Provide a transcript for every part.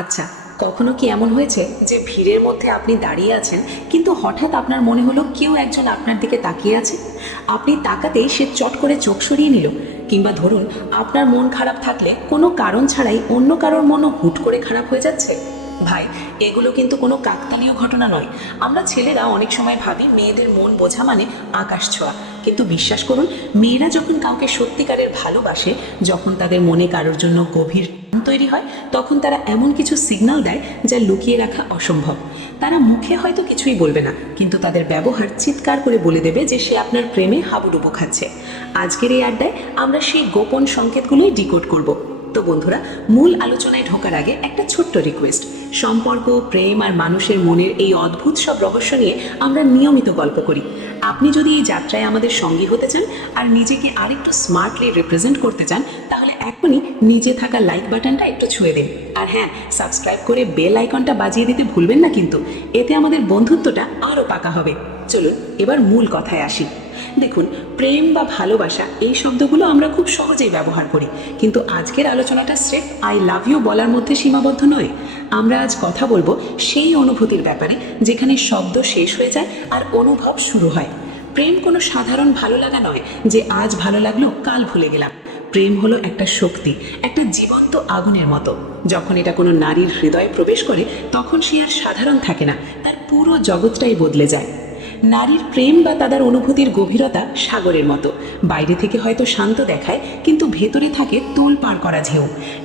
আচ্ছা, কখনো কি এমন হয়েছে যে ভিড়ের মধ্যে আপনি দাঁড়িয়ে আছেন, কিন্তু হঠাৎ আপনার মনে হলো কেউ একজন আপনার দিকে তাকিয়ে আছে? আপনি তাকাতেই সে চট করে চোখ সরিয়ে নিল। কিংবা ধরুন, আপনার মন খারাপ থাকলে কোনো কারণ ছাড়াই অন্য কারোর মনও হুট করে খারাপ হয়ে যাচ্ছে। ভাই, এগুলো কিন্তু কোনো কাকতালীয় ঘটনা নয়। আমরা ছেলেরা অনেক সময় ভাবি মেয়েদের মন বোঝা মানে আকাশ ছোঁয়া, কিন্তু বিশ্বাস করুন, মেয়েরা যখন কাউকে সত্যিকারের ভালোবাসে, যখন তাদের মনে কারোর জন্য গভীর তৈরি হয়, তখন তারা এমন কিছু সিগন্যাল দেয় যা লুকিয়ে রাখা অসম্ভব। তারা মুখে হয়তো কিছুই বলবে না, কিন্তু তাদের ব্যবহার চিৎকার করে বলে দেবে যে সে আপনার প্রেমে হাবুডুবু খাচ্ছে। আজকের এই আড্ডায় আমরা সেই গোপন সংকেতগুলোই ডিকোড করব। তো বন্ধুরা, মূল আলোচনায় ঢোকার আগে একটা ছোট্ট রিকোয়েস্ট। সম্পর্ক, প্রেম আর মানুষের মনের এই অদ্ভুত সব রহস্য নিয়ে আমরা নিয়মিত গল্প করি। আপনি যদি এই যাত্রায় আমাদের সঙ্গী হতে চান আর নিজেকে আরেকটু স্মার্টলি রিপ্রেজেন্ট করতে চান, তাহলে এখনই নিচে থাকা লাইক বাটনটা একটু ছুঁয়ে দিন। আর হ্যাঁ, সাবস্ক্রাইব করে বেল আইকনটা বাজিয়ে দিতে ভুলবেন না কিন্তু। এতে আমাদের বন্ধুত্বটা আরও পাকা হবে। চলুন এবার মূল কথায় আসি। দেখুন, প্রেম বা ভালোবাসা এই শব্দগুলো আমরা খুব সহজেই ব্যবহার করি, কিন্তু আজকের আলোচনাটা স্রেফ আই লাভ ইউ বলার মধ্যে সীমাবদ্ধ নয়। আমরা আজ কথা বলবো সেই অনুভূতির ব্যাপারে যেখানে শব্দ শেষ হয়ে যায় আর অনুভব শুরু হয়। প্রেম কোনো সাধারণ ভালো লাগা নয় যে আজ ভালো লাগলো কাল ভুলে গেলাম। প্রেম হলো একটা শক্তি, একটা জীবন্ত আগুনের মতো। যখন এটা কোনো নারীর হৃদয়ে প্রবেশ করে, তখন সে আর সাধারণ থাকে না, তার পুরো জগৎটাই বদলে যায়। নারীর প্রেম বা তাদের অনুভূতির গভীরতা সাগরের মতো। বাইরে থেকে হয়তো শান্ত দেখায়, কিন্তু ভেতরে থাকে তোলপাড় করা ঢেউ।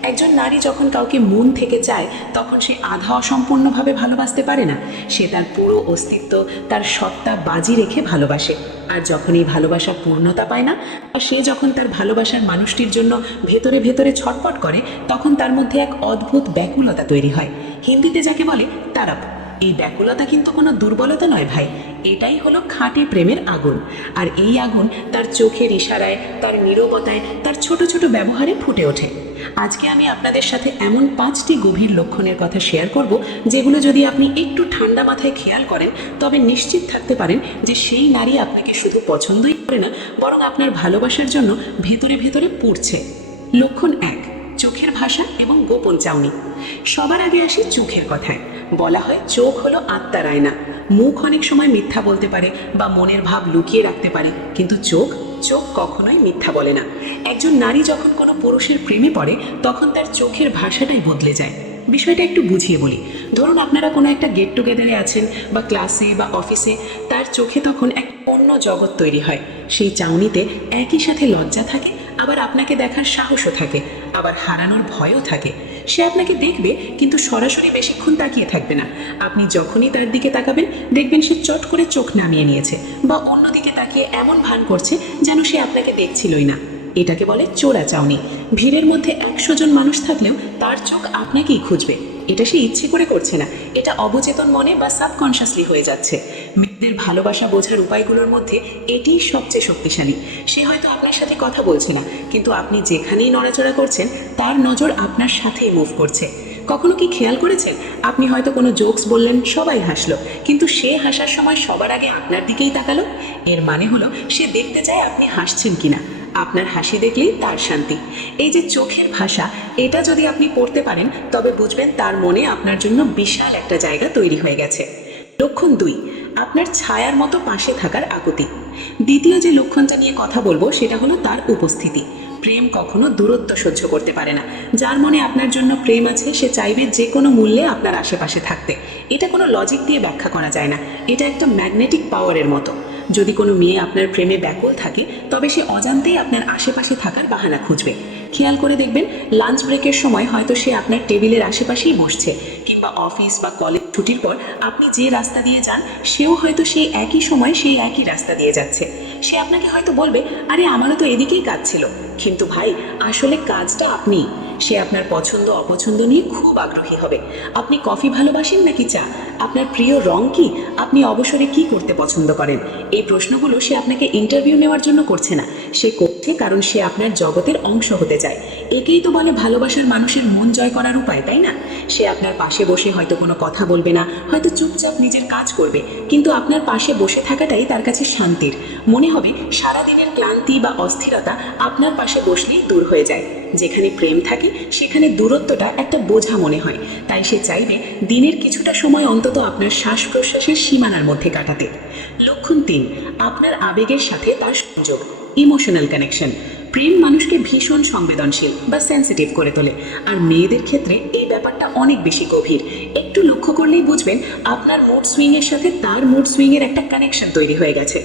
একজন নারী যখন কাউকে মন থেকে চায়, তখন সে আধা অসম্পূর্ণভাবে ভালোবাসতে পারে না। সে তার পুরো অস্তিত্ব, তার সত্তা বাজি রেখে ভালোবাসে। আর যখন এই ভালোবাসা পূর্ণতা পায় না, বা সে যখন তার ভালোবাসার মানুষটির জন্য ভেতরে ভেতরে ছটফট করে, তখন তার মধ্যে এক অদ্ভুত ব্যাকুলতা তৈরি হয়। হিন্দিতে যাকে বলে তারাপ। এই ব্যাকুলতা কিন্তু কোনো দুর্বলতা নয় ভাই, এটাই হলো খাঁটি প্রেমের আগুন। আর এই আগুন তার চোখের ইশারায়, তার নীরবতায়, তার ছোট ছোট ব্যবহারে ফুটে ওঠে। আজকে আমি আপনাদের সাথে এমন 5টি গভীর লক্ষণের কথা শেয়ার করব, যেগুলো যদি আপনি একটু ঠান্ডা মাথায় খেয়াল করেন, তবে নিশ্চিত থাকতে পারেন যে সেই নারী আপনাকে শুধু পছন্দই করে না, বরং আপনার ভালোবাসার জন্য ভেতরে ভেতরে পুড়ছে। লক্ষণ 1, চোখের ভাষা এবং গোপন চাউনি। সবার আগে আসি চোখের কথায়। বলা হয় চোখ হলো আত্মার আয়না। মুখ অনেক সময় মিথ্যা বলতে পারে বা মনের ভাব লুকিয়ে রাখতে পারে, কিন্তু চোখ চোখ কখনোই মিথ্যা বলে না। একজন নারী যখন কোনো পুরুষের প্রেমে পড়ে, তখন তার চোখের ভাষাটাই বদলে যায়। বিষয়টা একটু বুঝিয়ে বলি। ধরুন, আপনারা কোনো একটা গেট টুগেদারে আছেন, বা ক্লাসে বা অফিসে। তার চোখে তখন এক অন্য জগৎ তৈরি হয়। সেই চাউনিতে একই সাথে লজ্জা থাকে, আবার আপনাকে দেখার সাহসও থাকে, আবার হারানোর ভয়ও থাকে। সে আপনাকে দেখবে, কিন্তু সরাসরি বেশিক্ষণ তাকিয়ে থাকবে না। আপনি যখনই তার দিকে তাকাবেন, দেখবেন সে চট করে চোখ নামিয়ে নিয়েছে, বা অন্যদিকে তাকিয়ে এমন ভান করছে যেন সে আপনাকে দেখছিলই না। এটাকে বলে চোরা চাউনি। ভিড়ের মধ্যে 100 জন মানুষ থাকলেও তার চোখ আপনাকেই খুঁজবে। এটা সে ইচ্ছে করে করছে না, এটা অবচেতন মনে বা সাবকনশাসলি হয়ে যাচ্ছে। মেয়েদের ভালোবাসা বোঝার উপায়গুলোর মধ্যে এটিই সবচেয়ে শক্তিশালী। সে হয়তো আপনার সাথে কথা বলছে না, কিন্তু আপনি যেখানেই নড়াচড়া করছেন, তার নজর আপনার সাথেই মুভ করছে। কখনো কি খেয়াল করেছেন, আপনি হয়তো কোনো জোকস বললেন, সবাই হাসলো, কিন্তু সে হাসার সময় সবার আগে আপনার দিকেই তাকালো? এর মানে হলো সে দেখতে চায় আপনি হাসছেন কিনা। আপনার হাসি দেখলেই তার শান্তি। এই যে চোখের ভাষা, এটা যদি আপনি পড়তে পারেন, তবে বুঝবেন তার মনে আপনার জন্য বিশাল একটা জায়গা তৈরি হয়ে গেছে। লক্ষণ 2, আপনার ছায়ার মতো পাশে থাকার আকুতি। দ্বিতীয় যে লক্ষণটা নিয়ে কথা বলবো, সেটা হলো তার উপস্থিতি। প্রেম কখনো দূরত্ব সহ্য করতে পারে না। যার মনে আপনার জন্য প্রেম আছে, সে চাইবে যে কোনো মূল্যে আপনার আশেপাশে থাকতে। এটা কোনো লজিক দিয়ে ব্যাখ্যা করা যায় না, এটা একটা ম্যাগনেটিক পাওয়ারের মতো। যদি কোনো মেয়ে আপনার প্রেমে ব্যাকুল থাকে, তবে সে অজান্তেই আপনার আশেপাশে থাকার বাহানা খুঁজবে। খেয়াল করে দেখবেন, লাঞ্চ ব্রেকের সময় হয়তো সে আপনার টেবিলের আশেপাশেই বসছে, কিংবা অফিস বা কলেজ ছুটির পর আপনি যে রাস্তা দিয়ে যান, সেও হয়তো সেই একই সময় সেই একই রাস্তা দিয়ে যাচ্ছে। সে আপনাকে হয়তো বলবে, আরে আমারও তো এদিকেই কাজ ছিল, কিন্তু ভাই, আসলে কাজটা আপনি। সে আপনার পছন্দ অপছন্দ নিয়ে খুব আগ্রহী হবে। আপনি কফি ভালোবাসেন নাকি চা? আপনার প্রিয় রং কি? আপনি অবসরে কি করতে পছন্দ করেন? এই প্রশ্নগুলো সে আপনাকে ইন্টারভিউ নেওয়ার জন্য করছে না, সে করছে কারণ সে আপনার জগতের অংশ হতে চায়। একেই তো বলে ভালোবাসার মানুষের মন জয় করার উপায়, তাই না? সে সে আপনার পাশে বসে হয়তো কোনো কথা বলবে না, হয়তো চুপচাপ নিজের কাজ করবে, কিন্তু আপনার পাশে বসে থাকাটাই তার কাছে শান্তির। মনে হবে সারাদিনের ক্লান্তি বা অস্থিরতা আপনার পাশে বসলেই দূর হয়ে যায়। যেখানে প্রেম থাকে সেখানে দূরত্বটা একটা বোঝা মনে হয়, তাই সে চাইবে দিনের কিছুটা সময় অন্তত আপনার শ্বাস প্রশ্বাসের সীমানার মধ্যে কাটাতে। লক্ষণ 3, আপনার আবেগের সাথে তার সংযোগ, ইমোশনাল কানেকশন। প্রেম মানুষকে ভীষণ সংবেদনশীল বা সেন্সিটিভ করে তোলে, আর মেয়েদের ক্ষেত্রে এই ব্যাপারটা অনেক বেশি গভীর। একটু লক্ষ্য করলেই বুঝবেন আপনার মুড সুইংয়ের সাথে তার মুড সুইংয়ের একটা কানেকশন তৈরি হয়ে গেছে।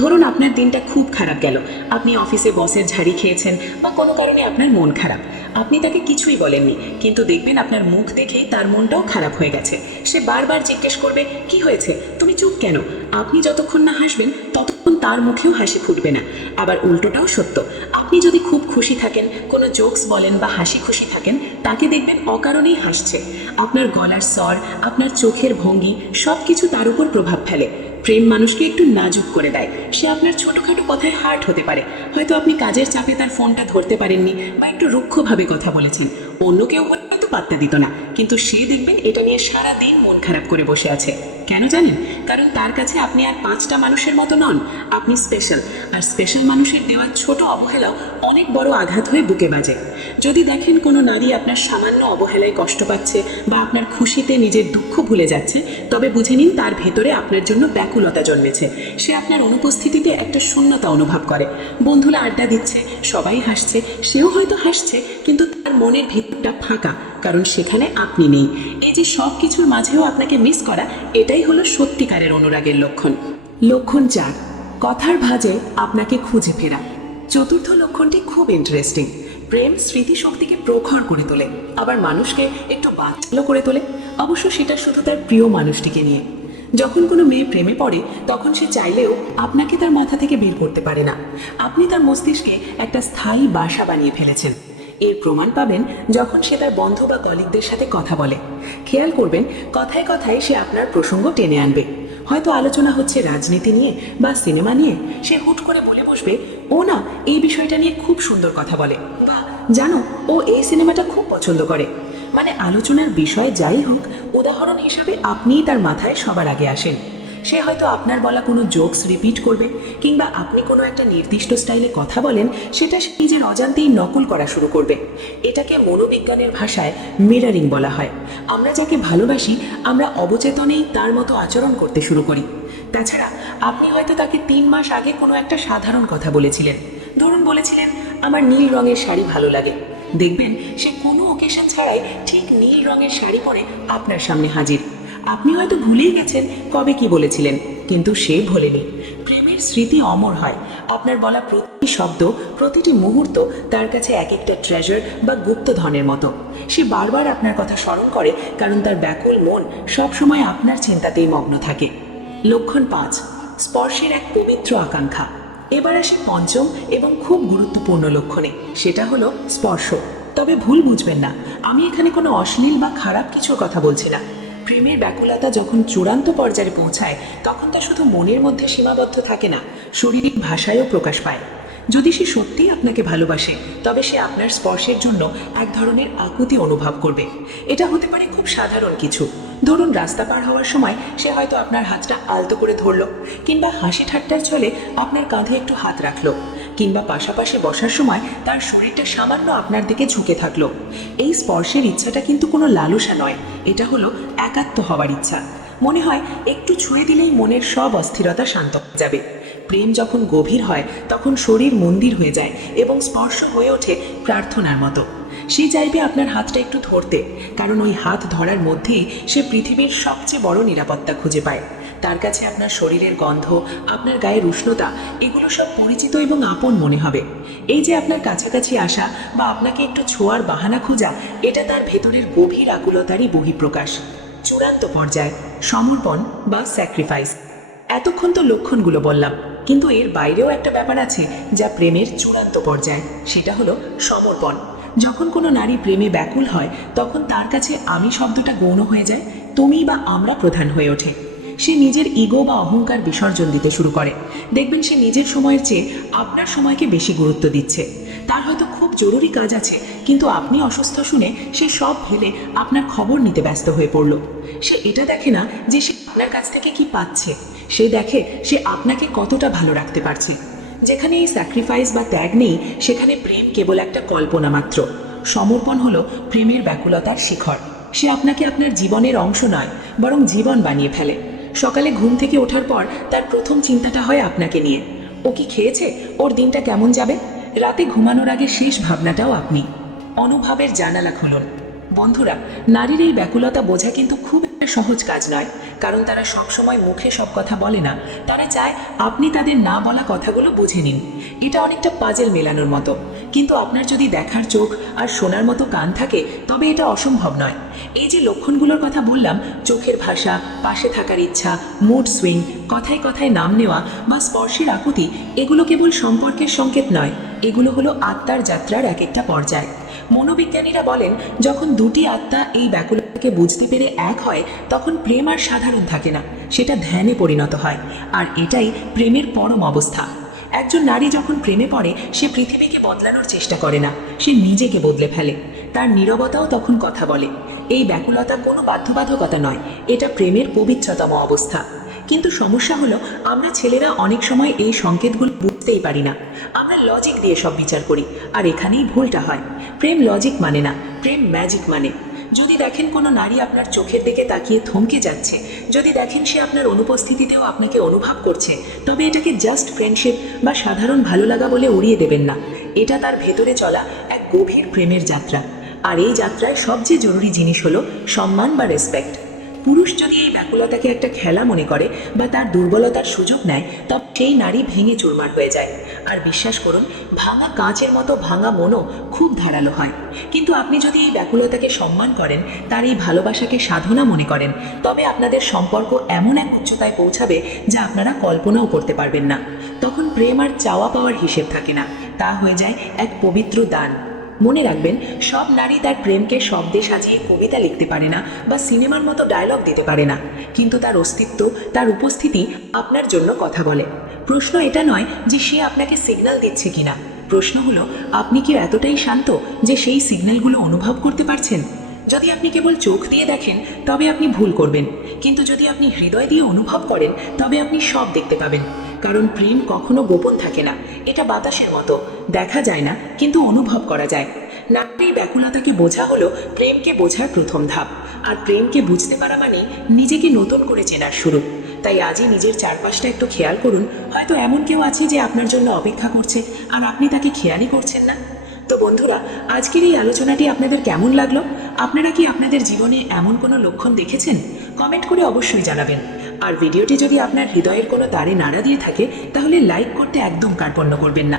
ধরুন আপনার দিনটা খুব খারাপ গেল, আপনি অফিসে বসের ঝাড়ি খেয়েছেন বা কোনো কারণে আপনার মন খারাপ। আপনি তাকে কিছুই বলেননি, কিন্তু দেখবেন আপনার মুখ দেখেই তার মনটাও খারাপ হয়ে গেছে। সে বারবার জিজ্ঞেস করবে, কি হয়েছে, তুমি চুপ কেন? আপনি যতক্ষণ না হাসবেন ততক্ষণ তার মুখেও হাসি ফুটবে না। আবার উল্টোটাও সত্য, আপনি যদি খুব খুশি থাকেন, কোনো জোকস বলেন বা হাসি খুশি থাকেন, তাকে দেখবেন অকারণেই হাসছে। আপনার গলার স্বর, আপনার চোখের ভঙ্গি সব কিছু তার উপর প্রভাব ফেলে। প্রেম মানুষকে একটু নাজুক করে দেয়। সে আপনার ছোটোখাটো কথায় হার্ট হতে পারে, হয়তো আপনি কাজের চাপে তার ফোনটা ধরতে পারেননি বা একটু রুক্ষভাবে কথা বলেছেন। অন্য কেউ হয়তো পাত্তা দিত না, কিন্তু সে দেখবেন এটা নিয়ে সারা দিন মন খারাপ করে বসে আছে। কেন জানেন? কারণ তার কাছে আপনি আর 5টা মানুষের মতো নন, আপনি স্পেশাল। আর স্পেশাল মানুষের দেওয়া ছোট অবহেলাও অনেক বড় আঘাত হয়ে বুকে বাজে। যদি দেখেন কোনো নারী আপনার সামান্য অবহেলায় কষ্ট পাচ্ছে বা আপনার খুশিতে নিজের দুঃখ ভুলে যাচ্ছে, তবে বুঝে নিন তার ভেতরে আপনার জন্য ব্যাকুলতা জন্মেছে। সে আপনার অনুপস্থিতিতে একটা শূন্যতা অনুভব করে। বন্ধুরা আড্ডা দিচ্ছে, সবাই হাসছে, সেও হয়তো হাসছে, কিন্তু তার মনের ভিতরটা ফাঁকা, কারণ সেখানে আপনি নেই। এই যে সব কিছুর মাঝেও আপনাকে মিস করা, এটাই হলো সত্যিকারের অনুরাগের লক্ষণ। লক্ষণ 4, কথার ভাঁজে আপনাকে খুঁজে ফেরা। চতুর্থ লক্ষণটি খুব ইন্টারেস্টিং। প্রেম স্মৃতিশক্তিকে প্রখর করে তোলে, আবার মানুষকে একটু বাচ্চালো করে তোলে, অবশ্য সেটা শুধু তার প্রিয় মানুষটিকে নিয়ে। যখন কোনো মেয়ে প্রেমে পড়ে তখন সে চাইলেও আপনাকে তার মাথা থেকে বের করতে পারে না। আপনি তার মস্তিষ্কে একটা স্থায়ী বাসা বানিয়ে ফেলেছেন। এর প্রমাণ পাবেন যখন সে তার বন্ধু বা কলিগদের সাথে কথা বলে। খেয়াল করবেন কথায় কথায় সে আপনার প্রসঙ্গ টেনে আনবে। হয়তো আলোচনা হচ্ছে রাজনীতি নিয়ে বা সিনেমা নিয়ে, সে হুট করে বলে বসবে, ও না এই বিষয়টা নিয়ে খুব সুন্দর কথা বলে, বা জানো ও এই সিনেমাটা খুব পছন্দ করে। মানে আলোচনার বিষয় যাই হোক, উদাহরণ হিসাবে আপনিই তার মাথায় সবার আগে আসেন। সে হয়তো আপনার বলা কোনো জোকস রিপিট করবে, কিংবা আপনি কোনো একটা নির্দিষ্ট স্টাইলে কথা বলেন সেটা সে নিজের অজান্তেই নকল করা শুরু করবে। এটাকে মনোবিজ্ঞানের ভাষায় মিররিং বলা হয়। আমরা যাকে ভালোবাসি আমরা অবচেতনেই তার মতো আচরণ করতে শুরু করি। তাছাড়া আপনি হয়তো তাকে 3 মাস আগে কোনো একটা সাধারণ কথা বলেছিলেন। ধরুন বলেছিলেন, আমার নীল রঙের শাড়ি ভালো লাগে। দেখবেন সে কোনো ওকেশন ছাড়াই ঠিক নীল রঙের শাড়ি পরে আপনার সামনে হাজির। আপনি হয়তো ভুলেই গেছেন কবে কি বলেছিলেন, কিন্তু সে ভোলেনি। প্রেমের স্মৃতি অমর হয়। আপনার বলা প্রতিটি শব্দ, প্রতিটি মুহূর্ত তার কাছে এক একটা ট্রেজার বা গুপ্তধনের মতো। সে বারবার আপনার কথা স্মরণ করে, কারণ তার ব্যাকুল মন সবসময় আপনার চিন্তাতেই মগ্ন থাকে। লক্ষণ 5, স্পর্শের এক পবিত্র আকাঙ্ক্ষা। এবার আসি পঞ্চম এবং খুব গুরুত্বপূর্ণ লক্ষণে, সেটা হলো স্পর্শ। তবে ভুল বুঝবেন না, আমি এখানে কোনো অশ্লীল বা খারাপ কিছুর কথা বলছি না। প্রেমের ব্যাকুলতা যখন চূড়ান্ত পর্যায়ে পৌঁছায় তখন তা শুধু মনের মধ্যে সীমাবদ্ধ থাকে না, শারীরিক ভাষায়ও প্রকাশ পায়। যদি সে সত্যিই আপনাকে ভালোবাসে তবে সে আপনার স্পর্শের জন্য এক ধরনের আকুতি অনুভব করবে। এটা হতে পারে খুব সাধারণ কিছু, ধরুন রাস্তা পার হওয়ার সময় সে হয়তো আপনার হাতটা আলতো করে ধরলো, কিংবা হাসি ঠাট্টার ছলে আপনার কাঁধে একটু হাত রাখলো, কিংবা পাশাপাশি বসার সময় তার শরীরটা সামান্য আপনার দিকে ঝুঁকে থাকলো। এই স্পর্শের ইচ্ছাটা কিন্তু কোনো লালসা নয়, এটা হলো একাত্ম হওয়ার ইচ্ছা। মনে হয় একটু ছুঁয়ে দিলেই মনের সব অস্থিরতা শান্ত হয়ে যাবে। প্রেম যখন গভীর হয় তখন শরীর মন্দির হয়ে যায় এবং স্পর্শ হয়ে ওঠে প্রার্থনার মতো। সে চাইবে আপনার হাতটা একটু ধরতে, কারণ ওই হাত ধরার মধ্যেই সে পৃথিবীর সবচেয়ে বড় নিরাপত্তা খুঁজে পায়। তার কাছে আপনার শরীরের গন্ধ, আপনার গায়ের উষ্ণতা, এগুলো সব পরিচিত এবং আপন মনে হবে। এই যে আপনার কাছাকাছি আসা বা আপনাকে একটু ছোঁয়ার বাহানা খোঁজা, এটা তার ভেতরের গভীর আকুলতারই বহিঃপ্রকাশ। চূড়ান্ত পর্যায়, সমর্পণ বা স্যাক্রিফাইস। এতক্ষণ তো লক্ষণগুলো বললাম, কিন্তু এর বাইরেও একটা ব্যাপার আছে যা প্রেমের চূড়ান্ত পর্যায়, সেটা হলো সমর্পণ। যখন কোনো নারী প্রেমে ব্যাকুল হয় তখন তার কাছে আমি শব্দটা গৌণ হয়ে যায়, তুমি বা আমরা প্রধান হয়ে ওঠে। সে নিজের ইগো বা অহংকার বিসর্জন দিতে শুরু করে। দেখবেন সে নিজের সময়ের চেয়ে আপনার সময়কে বেশি গুরুত্ব দিচ্ছে। তার হয়তো খুব জরুরি কাজ আছে, কিন্তু আপনি অসুস্থ শুনে সে সব ফেলে আপনার খবর নিতে ব্যস্ত হয়ে পড়ল। সে এটা দেখে না যে সে আপনার কাছ থেকে কি পাচ্ছে, সে দেখে সে আপনাকে কতটা ভালো রাখতে পারছে। যেখানে এই স্যাক্রিফাইস বা ত্যাগ নেই, সেখানে প্রেম কেবল একটা কল্পনা মাত্র। সমর্পণ হলো প্রেমের ব্যাকুলতার শিখর। সে আপনাকে আপনার জীবনের অংশ নয়, বরং জীবন বানিয়ে ফেলে। সকালে ঘুম থেকে ওঠার পর তার প্রথম চিন্তাটা হয় আপনাকে নিয়ে। ও কি খেয়েছে, ওর দিনটা কেমন যাবে। রাতে ঘুমানোর আগে শেষ ভাবনাটাও আপনি। অনুভবের জানালা খুলুন। বন্ধুরা, নারীর এই ব্যাকুলতা বোঝা কিন্তু খুব একটা সহজ কাজ নয়, কারণ তারা সবসময় মুখে সব কথা বলে না। তারা চায় আপনি তাদের না বলা কথাগুলো বুঝে নিন। এটা অনেকটা পাজেল মেলানোর মতো, কিন্তু আপনার যদি দেখার চোখ আর শোনার মতো কান থাকে, তবে এটা অসম্ভব নয়। এই যে লক্ষণগুলোর কথা বললাম, চোখের ভাষা, পাশে থাকার ইচ্ছা, মুড সুইং, কথায় কথায় নাম নেওয়া বা স্পর্শের আকুতি, এগুলো কেবল সম্পর্কের সংকেত নয়, এগুলো হলো আত্মার যাত্রার এক একটা পর্যায়। মনোবিজ্ঞানীরা বলেন, যখন দুটি আত্মা এই ব্যাকুলতাকে বুঝতে পেরে এক হয়, তখন প্রেম আর সাধারণ থাকে না, সেটা ধ্যানে পরিণত হয়। আর এটাই প্রেমের পরম অবস্থা। একজন নারী যখন প্রেমে পড়ে, সে পৃথিবীকে বদলানোর চেষ্টা করে না, সে নিজেকে বদলে ফেলে। তার নীরবতাও তখন কথা বলে। এই ব্যাকুলতা কোনো বাধ্যবাধকতা নয়, এটা প্রেমের পবিত্রতম অবস্থা। কিন্তু সমস্যা হলো, আমরা ছেলেরা অনেক সময় এই সংকেতগুলো বুঝতেই পারি না। আমরা লজিক দিয়ে সব বিচার করি, আর এখানেই ভুলটা হয়। প্রেম লজিক মানে না, প্রেম ম্যাজিক মানে। যদি দেখেন কোনো নারী আপনার চোখের দিকে তাকিয়ে থমকে যাচ্ছে, যদি দেখেন সে আপনার অনুপস্থিতিতেও আপনাকে অনুভব করছে, তবে এটাকে জাস্ট ফ্রেন্ডশিপ বা সাধারণ ভালো লাগা বলে উড়িয়ে দেবেন না। এটা তার ভেতরে চলা এক গভীর প্রেমের যাত্রা। আর এই যাত্রায় সবচেয়ে জরুরি জিনিস হলো সম্মান বা রেসপেক্ট। পুরুষ যদি এই ব্যাকুলতাকে একটা খেলা মনে করে বা তার দুর্বলতার সুযোগ নেয়, তবে সেই নারী ভেঙে চুরমার হয়ে যায়। আর বিশ্বাস করুন, ভাঙা কাঁচের মতো ভাঙা মনও খুব ধারালো হয়। কিন্তু আপনি যদি এই ব্যাকুলতাকে সম্মান করেন, তার এই ভালোবাসাকে সাধনা মনে করেন, তবে আপনাদের সম্পর্ক এমন এক উচ্চতায় পৌঁছাবে যা আপনারা কল্পনাও করতে পারবেন না। তখন প্রেম আর চাওয়া পাওয়ার হিসেব থাকে না, তা হয়ে যায় এক পবিত্র দান। মনে রাখবেন, সব নারী তার প্রেমকে শব্দে সাজিয়ে কবিতা লিখতে পারে না বা সিনেমার মতো ডায়লগ দিতে পারে না, কিন্তু তার অস্তিত্ব, তার উপস্থিতি আপনার জন্য কথা বলে। প্রশ্ন এটা নয় যে সে আপনাকে সিগন্যাল দিচ্ছে কিনা, প্রশ্ন হলো আপনি কি এতটাই শান্ত যে সেই সিগন্যালগুলো অনুভব করতে পারছেন। যদি আপনি কেবল চোখ দিয়ে দেখেন, তবে আপনি ভুল করবেন, কিন্তু যদি আপনি হৃদয় দিয়ে অনুভব করেন, তবে আপনি সব দেখতে পাবেন। কারণ প্রেম কখনো গোপন থাকে না, এটা বাতাসের মতো, দেখা যায় না কিন্তু অনুভব করা যায়। নারীর ব্যাকুলতাকে বোঝা হলো প্রেমকে বোঝার প্রথম ধাপ, আর প্রেমকে বুঝতে পারা মানে নিজেকে নতুন করে চেনার শুরু। তাই আজই নিজের চারপাশটা একটু খেয়াল করুন, হয়তো এমন কেউ আছে যে আপনার জন্য অপেক্ষা করছে, আর আপনি তাকে খেয়ালই করছেন না। তো বন্ধুরা, আজকের এই আলোচনাটি আপনাদের কেমন লাগলো? আপনারা কি আপনাদের জীবনে এমন কোনো লক্ষণ দেখেছেন? কমেন্ট করে অবশ্যই জানাবেন। আর ভিডিওটি যদি আপনার হৃদয়ের কোনো তারে নাড়া দিয়ে থাকে, তাহলে লাইক করতে একদম কার্পণ্য করবেন না।